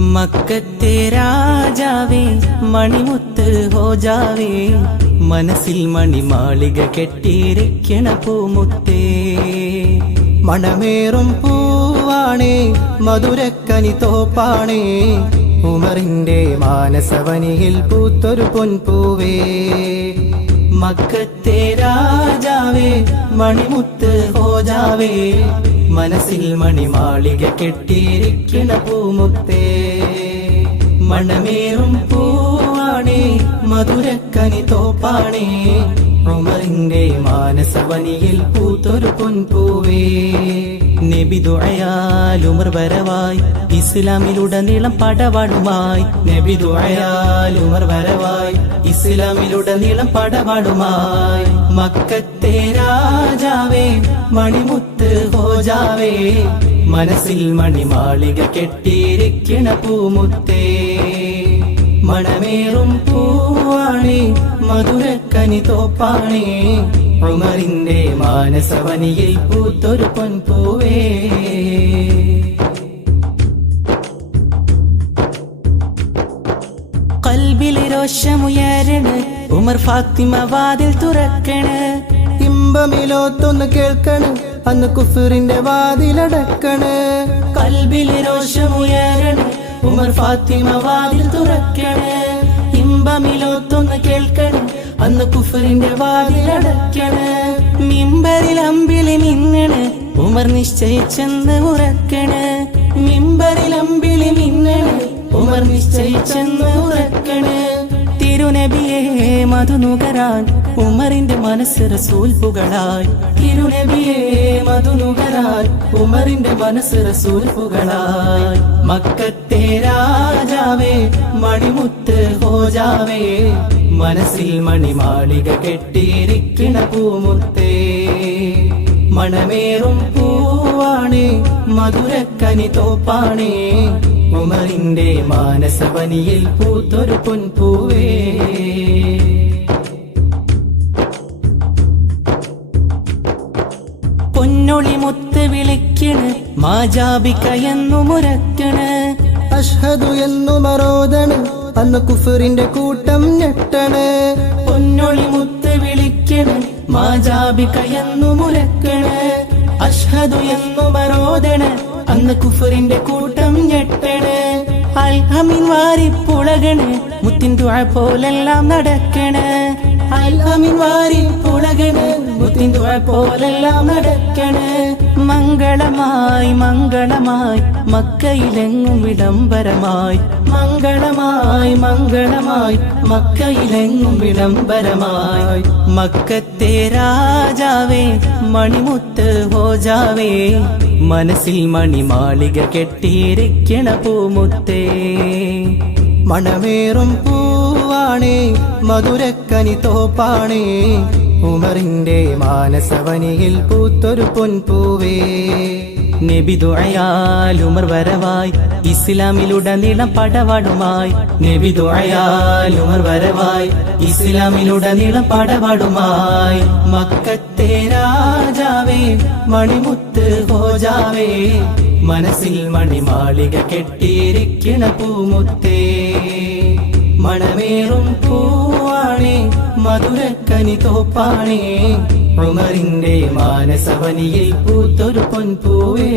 മക്കത്തെ രാജാവേ മണിമുത്ത് ഹോജാവേ മനസ്സിൽ മണിമാളിക കെട്ടിയിരിക്കണ പൂമുത്തേ. മണമേറും പൂവാണേ മധുരക്കനി തോപ്പാണേ ഉമറിന്റെ മാനസവനിയിൽ പൂത്തൊരു പൊൻപൂവേ. മക്കത്തെ രാജാവേ മണിമുത്ത് ഹോജാവേ മനസ്സിൽ മണിമാളിക കെട്ടിയിരിക്കണ പൂമുത്തേ. മണമേറും പൂവാണേ മധുരക്കനി തോപ്പാണേ ഉമറിന്റെ മാനസവനിയിൽ പൂത്തൊരു പൊൻപൂവേ. നബി ദുആയാൽ ഉമർ വരവായി ഇസ്ലാമിലുടനീളം പടവാളുമായി. നബി ദുആയാൽ ഉമർ വരവായി ഇസ്ലാമിലുടനീളം പടവാളുമായി. മക്കത്തെ രാജാവേ മണിമുത്ത് ഹോജാവേ മനസ്സിൽ മണിമാളിക കെട്ടിയിരിക്കണ പൂമുത്തേ. മണമേറും പൂവാണേ മധുരക്കനി തോപ്പാണേ ഉമറിന്റെ മാനസവനിയിൽ പൂത്തൊരു പൊൻപൂവേ. കൽബിലെ രോഷമുയരണ ഉമർ ഫാത്തിമ വാതിൽ തുറക്കണ്. ഇമ്പമിലോത്തൊന്ന് കേൾക്കണ് അന്ന് കുഫറിന്റെ വാതിലടക്കണ്. കൽബിലെ രോഷമുയരണ ഉമർ ഫാത്തിമ വാതിൽ തുറക്കണ്. ഇമ്പമിലോത്തൊന്ന് കേൾക്കണ് അന്ന് കുഫറിന്റെ വാതിലടക്കണ്. മിമ്പരിൽ അമ്പിളി മിന്നണ് ഉമർ നിശ്ചയിച്ചെന്ന് ഉറക്കണ്. മിമ്പരിൽ അമ്പിളി മിന്നണ് ഉമർ നിശ്ചയിച്ചെന്ന് ഉറക്കണ്. തിരുനബിയെ മധുനുകരാൻ ഉമറിന്റെ മനസ്സ് റസൂൽ പുകളായി. തിരുനബിയെ മധുനുകരാൻ ഉമറിന്റെ മനസ്സ് റസൂൽ പുകളായി. മക്കത്തെ രാജാവേ മണിമുത്ത് ഹോജാവേ മനസ്സിൽ മണിമാളിക കെട്ടിയിരിക്കണ പൂമുത്തേ. മണമേറും പൂവാണേ മധുരക്കനി തോപ്പാണേ ഉമറിന്റെ മാനസവനിയിൽ പൂത്തൊരു പൊൻപൂവേ. പൊന്നൊളി മുത്ത് വിളിക്കണ് മാജാബിക എന്നു മുരക്കണ്. അഷ്ഹദു എന്നു മറോദണ് അന്ന് കുഫറിന്റെ കൂട്ടം ഞെട്ടണ്. പൊന്നൊളി മുത്ത് വിളിക്കണ് മാജാബിക എന്നു മുരക്കണ്. അഷ്ഹദു എന്നു മറോദണ് അന്ന് കുഫറിന്റെ കൂട്ടം ഞെട്ടണ്. അൽ അമീൻ വാരിപ്പുളകണ് മുത്തിൻ ദുആ പോലെല്ലാം നടക്കണ്. അൽ അമീൻ വാരിപ്പുളകണ് മുത്തിൻ ദുആ പോലെല്ലാം നടക്കണ്. മംഗളമായി മംഗളമായി മക്കയിലെങ്ങും വിളംബരമായി. മംഗളമായി മംഗളമായി മക്കയിലെങ്ങും വിളംബരമായി. മക്കത്തെ രാജാവേ മണിമുത്ത് ഹോജാവേ മനസ്സിൽ മണിമാളിക കെട്ടിയിരിക്കണ പൂമുത്തേ. മണമേറും പൂവാണേ മധുരക്കനി തോപ്പാണേ ഉമറിന്റെ മാനസവനിയിൽ പൂത്തൊരു പൊൻപൂവേ. നബി ദുആയാൽ ഉമർ വരവായി ഇസ്ലാമിലുടനീളം പടവാളുമായി. നബി ദുആയാൽ ഉമർ വരവായി ഇസ്ലാമിലുടനീളം പടവാളുമായി. മക്കത്തെ രാജാവേ മണിമുത്ത് ഹോജാവേ മനസ്സിൽ മണിമാളിക കെട്ടിയിരിക്കണ പൂമുത്തേ. മണമേറും പൂവാണേ മധുരക്കനി തോപ്പാണേ ഉമറിന്റെ മാനസവനിയിൽ പൂത്തൊരു പൊൻപൂവേ.